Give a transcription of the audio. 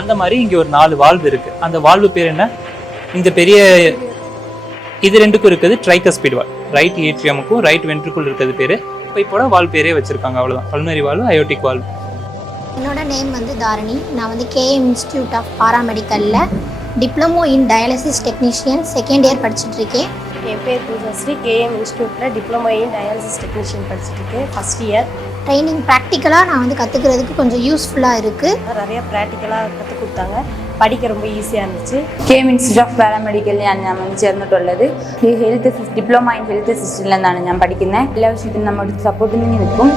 அந்த மாதிரி இங்கே ஒரு 4 வால்வு இருக்குது. அந்த வால்வு பேர் என்ன? இந்த பெரிய இது ரெண்டுக்கும் இருக்குது ட்ரைகஸ்பிட் வால்வ். ரைட் ஏட்ரியமுக்கும் ரைட் வென்ட்ரிக்குள் இருக்கிறது பேர் பைப்போட வால்வ் பேரே வச்சுருக்காங்க. அவ்வளோதான், பல்மனரி வால்வு, அயோட்டிக் வால்வு. என்னோட நேம் வந்து தாரணி. நான் வந்து K.M Institute of Paramedicalல Diploma in Dialysis Technician second year படிச்சுட்டு இருக்கேன். என் பேர் Poojasri. K.M Instituteல Diploma in Dialysis Technician படிச்சுட்டு இருக்கேன், ஃபர்ஸ்ட் இயர். ட்ரைனிங் ப்ராக்டிக்கலாக நான் வந்து கற்றுக்கிறதுக்கு கொஞ்சம் யூஸ்ஃபுல்லாக இருக்குது. நிறைய ப்ராக்டிக்கலாக கற்றுக் கொடுத்தாங்க, படிக்க ரொம்ப ஈஸியாக இருந்துச்சு. K.M Institute of Paramedical ഞാൻ ചേർന്നിട്ടുള്ളത് ഹെൽത്ത് ഡിപ്ലോമ ഇൻ ഹെൽത്ത് അസിസ്റ്റന്റിലാണ് ഞാൻ പഠിക്കുന്നത്. എല്ലാ വിഷയത്തിനും നമ്മുടെ സപ്പോർട്ടിന് നിൽക്കും.